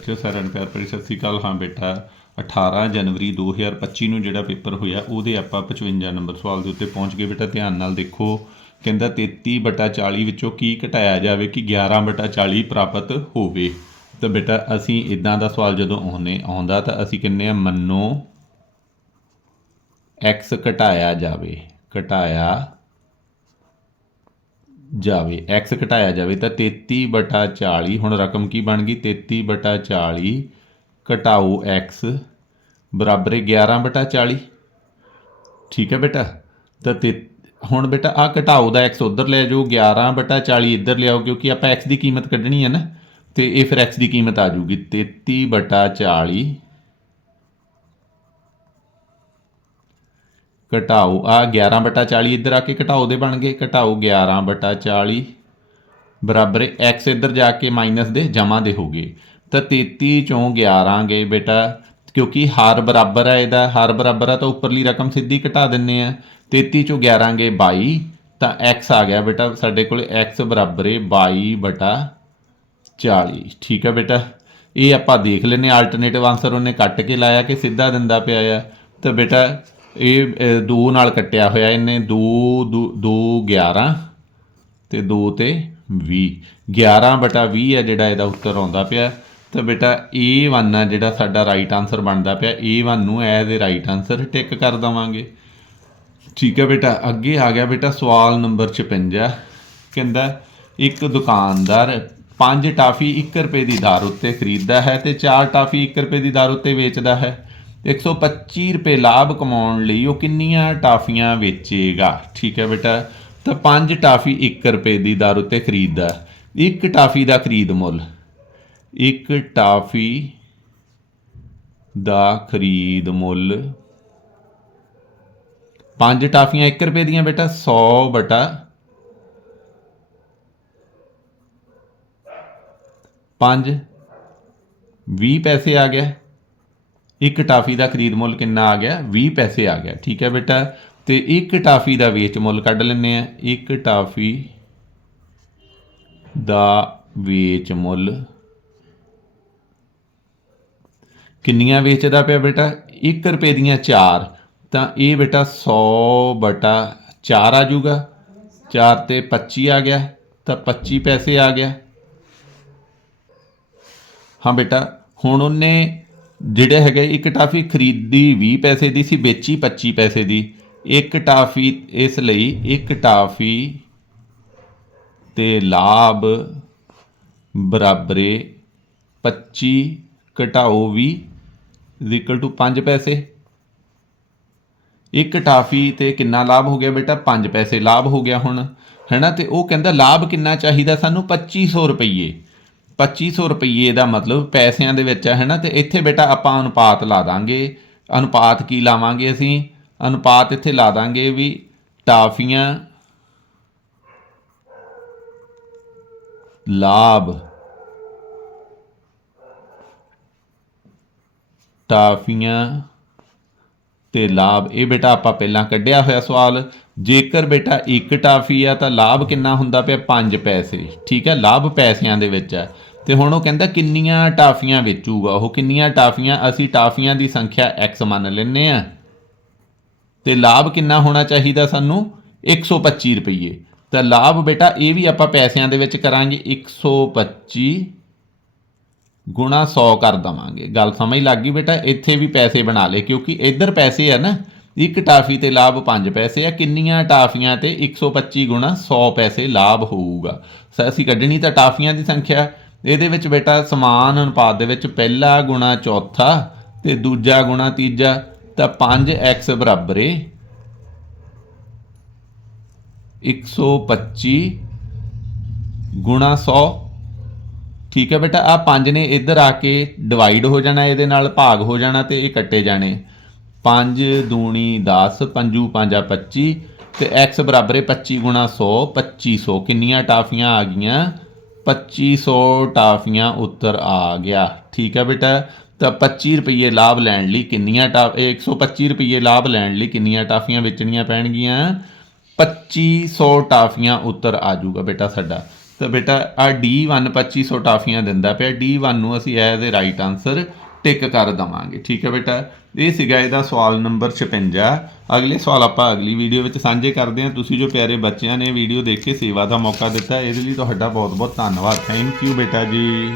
ਬੱਚਿਓ ਸਾਰਿਆਂ ਨੂੰ, ਪਿਆਰ ਭਰੀ ਸਤਿ ਸ੍ਰੀ ਅਕਾਲ। ਹਾਂ ਬੇਟਾ 18 ਜਨਵਰੀ 2025 ਨੂੰ ਜਿਹੜਾ ਪੇਪਰ ਹੋਇਆ, ਉਹਦੇ ਆਪਾਂ 55 ਨੰਬਰ ਸਵਾਲ ਦੇ ਉੱਤੇ ਪਹੁੰਚ ਗਏ। ਬੇਟਾ, ਧਿਆਨ ਨਾਲ ਦੇਖੋ, ਕਹਿੰਦਾ 33 ਬਟਾ 40 ਵਿੱਚੋਂ ਕੀ ਘਟਾਇਆ ਜਾਵੇ ਕਿ 11 ਬਟਾ 40 ਪ੍ਰਾਪਤ ਹੋਵੇ? ਤਾਂ ਬੇਟਾ, ਅਸੀਂ ਇਦਾਂ ਦਾ ਸਵਾਲ ਜਦੋਂ ਆਉਨੇ ਆਉਂਦਾ ਤਾਂ ਅਸੀਂ ਕਹਿੰਦੇ ਆ ਮੰਨੋ, x ਘਟਾਇਆ ਜਾਵੇ, ਘਟਾਇਆ ਜਾਵੇ, x ਘਟਾਇਆ ਜਾਵੇ ਤਾਂ 33 ਬਟਾ 40 ਹੁਣ ਰਕਮ ਕੀ ਬਣ ਗਈ? 33 ਬਟਾ 40 ਘਟਾਓ x ਬਰਾਬਰ ਹੈ 11 ਬਟਾ 40 ਠੀਕ ਹੈ ਬੇਟਾ? ਤਾਂ ਤੇ ਹੁਣ ਬੇਟਾ ਆ ਘਟਾਓ ਦਾ x ਉਧਰ ਲੈ ਜਾਓ 11 ਬਟਾ 40 ਇੱਧਰ ਲਿਆਓ, ਕਿਉਂਕਿ ਆਪਾਂ x ਦੀ ਕੀਮਤ ਕੱਢਣੀ ਹੈ ਨਾ, ਤੇ ਇਹ ਫਿਰ x ਦੀ ਕੀਮਤ ਆ ਜਾਊਗੀ। 33 ਬਟਾ 40 ਘਟਾਓ। ਆ 11 ਬਟਾ 40 ਇੱਧਰ ਆ ਕੇ ਘਟਾਓ ਦੇ ਬਣ ਗਏ। ਘਟਾਓ 11 ਬਟਾ 40 ਬਰਾਬਰ ਹੈ x ਇੱਧਰ ਜਾ ਕੇ ਮਾਈਨਸ ਦੇ ਜਮਾ ਦੇ ਹੋ ਗਏ। ਤਾਂ 33 ਚੋਂ 11 ਗਏ ਬੇਟਾ। ਕਿਉਂਕਿ ਹਾਰ ਬਰਾਬਰ ਹੈ ਇਹਦਾ, ਹਾਰ ਬਰਾਬਰ ਆ ਤਾਂ ਉੱਪਰਲੀ ਰਕਮ ਸਿੱਧੀ ਘਟਾ ਦਿੰਨੇ ਆ। 33 ਚੋਂ 11 ਗਏ 22 ਤਾਂ x ਆ ਗਿਆ ਬੇਟਾ। ਸਾਡੇ ਕੋਲ x ਬਰਾਬਰ ਹੈ 22 ਬਟਾ 40 ਠੀਕ ਹੈ ਬੇਟਾ। ਇਹ ਆਪਾਂ ਦੇਖ ਲੈਨੇ ਆਲਟਰਨੇਟਿਵ ਆਨਸਰ ਉਹਨੇ ਕੱਟ ਕੇ ਲਾਇਆ ਕਿ ਸਿੱਧਾ ਦਿੰਦਾ ਪਿਆ ਆ। ਤਾਂ ਬੇਟਾ ਇਹ 2 ਨਾਲ ਕੱਟਿਆ ਹੋਇਆ, ਇਹਨੇ 2 2 11 ਤੇ 2 ਤੇ 20 11 ਬਟਾ 20 ਹੈ ਜਿਹੜਾ ਇਹਦਾ ਉੱਤਰ ਆਉਂਦਾ ਪਿਆ। ਤਾਂ ਬੇਟਾ A1 ਆ ਜਿਹੜਾ ਸਾਡਾ ਰਾਈਟ ਆਨਸਰ ਬਣਦਾ ਪਿਆ। A1 ਨੂੰ as a right answer tick ਕਰ ਦਵਾਂਗੇ। ਠੀਕ ਹੈ ਬੇਟਾ, ਅੱਗੇ ਆ ਗਿਆ ਬੇਟਾ ਸਵਾਲ ਨੰਬਰ 56 ਕਹਿੰਦਾ, ਇੱਕ ਦੁਕਾਨਦਾਰ ਪੰਜ ਟਾਫੀ 1 ਰੁਪਏ ਦੀ ਦਰ ਉੱਤੇ ਖਰੀਦਦਾ ਹੈ ਤੇ ਚਾਰ ਟਾਫੀ 1 ਰੁਪਏ ਦੀ ਦਰ ਉੱਤੇ ਵੇਚਦਾ ਹੈ। 125 ਰੁਪਏ ਲਾਭ ਕਮਾਉਣ ਲਈ ਉਹ ਕਿੰਨੀਆਂ ਟਾਫੀਆਂ ਵੇਚੇਗਾ? ਠੀਕ ਹੈ ਬੇਟਾ। ਤਾਂ ਪੰਜ ਟਾਫੀ 1 ਰੁਪਏ ਦੀ ਦਰ ਉੱਤੇ ਖਰੀਦਦਾ। ਇੱਕ ਟਾਫੀ ਦਾ ਖਰੀਦ ਮੁੱਲ। ਇੱਕ ਟਾਫੀ ਦਾ ਖਰੀਦ ਮੁੱਲ। ਪੰਜ ਟਾਫੀਆਂ 1 ਰੁਪਏ ਦੀਆਂ ਬੇਟਾ 100 ਬਟਾ। 5 20 ਪੈਸੇ ਆ ਗਿਆ। ਇੱਕ ਟਾਫੀ ਦਾ ਖਰੀਦ ਮੁੱਲ ਕਿੰਨਾ ਆ ਗਿਆ? 20 ਪੈਸੇ ਆ ਗਿਆ। ਠੀਕ ਹੈ ਬੇਟਾ। ਤੇ ਇੱਕ ਟਾਫੀ ਦਾ ਵੇਚ ਮੁੱਲ ਕੱਢ ਲੈਂਦੇ ਆ ਇੱਕ ਟਾਫੀ ਦਾ ਵੇਚ ਮੁੱਲ ਕਿੰਨੀਆਂ ਵੇਚਦਾ ਪਿਆ ਬੇਟਾ? 1 ਰੁਪਏ ਦੀਆਂ 4 ਤਾਂ ਇਹ ਬੇਟਾ 100 ਬਟਾ 4 ਆ ਜਾਊਗਾ। 4 ਤੇ 25 ਆ ਗਿਆ। ਤਾਂ 25 ਪੈਸੇ ਆ ਗਿਆ। ਹਾਂ ਬੇਟਾ, ਹੁਣ ਉਹਨੇ ਜਿਹੜੇ ਹੈਗੇ, ਇੱਕ ਟਾਫੀ ਖਰੀਦੀ 20 ਪੈਸੇ ਦੀ ਸੀ, ਵੇਚੀ 25 ਪੈਸੇ ਦੀ। ਇੱਕ ਟਾਫੀ ਇਸ ਲਈ, ਇੱਕ ਟਾਫੀ ਤੇ ਲਾਭ ਬਰਾਬਰੇ 25 ਘਟਾਓ 20 ਇਕੁਅਲ ਟੂ 5 ਪੈਸੇ। ਇੱਕ ਟਾਫੀ ਤੇ ਕਿੰਨਾ ਲਾਭ ਹੋ ਗਿਆ ਬੇਟਾ? 5 ਪੈਸੇ ਲਾਭ ਹੋ ਗਿਆ ਹੁਣ ਹੈਨਾ ਤੇ ਉਹ ਕਹਿੰਦਾ, ਲਾਭ ਕਿੰਨਾ ਚਾਹੀਦਾ ਸਾਨੂੰ? 2500 ਰੁਪਏ 2500 ਰੁਪਏ ਦਾ ਮਤਲਬ ਪੈਸਿਆਂ ਦੇ ਵਿੱਚ ਹੈ ਹੈਨਾ ਤੇ ਇੱਥੇ ਬੇਟਾ ਆਪਾਂ ਅਨੁਪਾਤ ਲਾ ਦਾਂਗੇ। ਅਨੁਪਾਤ ਕੀ ਲਾਵਾਂਗੇ ਅਸੀਂ? ਅਨੁਪਾਤ ਇੱਥੇ ਲਾ ਦਾਂਗੇ ਵੀ ਟਾਫੀਆਂ। ਲਾਭ। ਟਾਫੀਆਂ ਤੇ ਲਾਭ। ਇਹ ਬੇਟਾ ਆਪਾਂ ਪਹਿਲਾਂ ਕੱਢਿਆ ਹੋਇਆ ਸਵਾਲ। ਜੇਕਰ ਬੇਟਾ ਇੱਕ ਟਾਫੀ ਆ ਤਾਂ ਲਾਭ ਕਿੰਨਾ ਹੁੰਦਾ ਪਿਆ? 5 ਪੈਸੇ। ਠੀਕ ਹੈ? ਲਾਭ ਪੈਸਿਆਂ ਦੇ ਵਿੱਚ ਹੈ। ਤੇ ਹੁਣ ਉਹ ਕਹਿੰਦਾ ਕਿੰਨੀਆਂ ਟਾਫੀਆਂ ਵੇਚੂਗਾ, ਉਹ ਕਿੰਨੀਆਂ ਟਾਫੀਆਂ, ਅਸੀਂ ਟਾਫੀਆਂ ਦੀ ਸੰਖਿਆ x ਮੰਨ ਲੈਨੇ ਆ ਤੇ ਲਾਭ ਕਿੰਨਾ ਹੋਣਾ ਚਾਹੀਦਾ ਸਾਨੂੰ? 125 ਰੁਪਏ ਤਾਂ ਲਾਭ ਬੇਟਾ, ਇਹ ਵੀ ਆਪਾਂ ਪੈਸਿਆਂ ਦੇ ਵਿੱਚ ਕਰਾਂਗੇ 125 ਗੁਣਾ 100 ਕਰ ਦਵਾਂਗੇ। ਗੱਲ ਸਮਝ ਲੱਗ ਗਈ ਬੇਟਾ? ਇੱਥੇ ਵੀ ਪੈਸੇ ਬਣਾ ਲਏ, ਕਿਉਂਕਿ ਇੱਧਰ ਪੈਸੇ ਆ ਨਾ, ਇੱਕ ਟਾਫੀ ਤੇ ਲਾਭ 5 ਪੈਸੇ ਆ, ਕਿੰਨੀਆਂ ਟਾਫੀਆਂ ਤੇ 125 ਗੁਣਾ 100 ਪੈਸੇ ਲਾਭ ਹੋਊਗਾ। ਅਸੀਂ ਕੱਢਣੀ ਤਾਂ ਟਾਫੀਆਂ ਦੀ ਸੰਖਿਆ ਇਹਦੇ ਵਿੱਚ ਬੇਟਾ ਸਮਾਨ ਅਨੁਪਾਤ ਦੇ ਵਿੱਚ ਪਹਿਲਾ ਗੁਣਾ ਚੌਥਾ ਤੇ ਦੂਜਾ ਗੁਣਾ ਤੀਜਾ, ਤਾਂ 5x ਬਰਾਬਰ ਏ। 125 ਗੁਣਾ 100 ਠੀਕ ਹੈ ਬੇਟਾ ਆ 5 ਨੇ ਇੱਧਰ ਆ ਕੇ ਡਿਵਾਈਡ ਹੋ ਜਾਣਾ, ਇਹਦੇ ਨਾਲ ਭਾਗ ਹੋ ਜਾਣਾ ਤੇ ਇਹ ਕੱਟੇ ਜਾਣੇ। 5 ਦੂਣੀ 10 ਪੰਜੂ 5 ਆ 25 ਤੇ x ਬਰਾਬਰ ਹੈ 25 ਗੁਣਾ 100 2500 ਕਿੰਨੀਆਂ ਟਾਫੀਆਂ ਆ ਗਈਆਂ? 2500 ਟਾਫੀਆਂ ਉੱਤਰ ਆ ਗਿਆ। ਠੀਕ ਹੈ ਬੇਟਾ, ਤਾਂ 25 ਰੁਪਏ ਲਾਭ ਲੈਣ ਲਈ ਕਿੰਨੀਆਂ ਟਾਫ ਇਹ 125 ਰੁਪਏ ਲਾਭ ਲੈਣ ਲਈ ਕਿੰਨੀਆਂ ਟਾਫੀਆਂ ਵੇਚਣੀਆਂ ਪੈਣਗੀਆਂ? 2500 ਟਾਫੀਆਂ ਉੱਤਰ ਆ ਜਾਊਗਾ ਬੇਟਾ ਸਾਡਾ। ਤਾਂ ਬੇਟਾ ਆ D1 2500 ਟਾਫੀਆਂ ਦਿੰਦਾ ਪਿਆ। D1 ਨੂੰ ਅਸੀਂ as a right answer tick ਕਰ ਦਵਾਂਗੇ। ਠੀਕ ਹੈ ਬੇਟਾ? ਇਹ ਸੀਗਾ ਇਹਦਾ ਸਵਾਲ ਨੰਬਰ 56 ਅਗਲੇ ਸਵਾਲ ਆਪਾਂ ਅਗਲੀ ਵੀਡੀਓ ਵਿੱਚ ਸਾਂਝੇ ਕਰਦੇ ਹਾਂ। ਤੁਸੀਂ ਜੋ ਪਿਆਰੇ ਬੱਚਿਆਂ ਨੇ ਵੀਡੀਓ ਦੇਖ ਕੇ ਸੇਵਾ ਦਾ ਮੌਕਾ ਦਿੱਤਾ, ਇਹਦੇ ਲਈ ਤੁਹਾਡਾ ਬਹੁਤ ਬਹੁਤ ਧੰਨਵਾਦ। ਥੈਂਕ ਯੂ ਬੇਟਾ ਜੀ।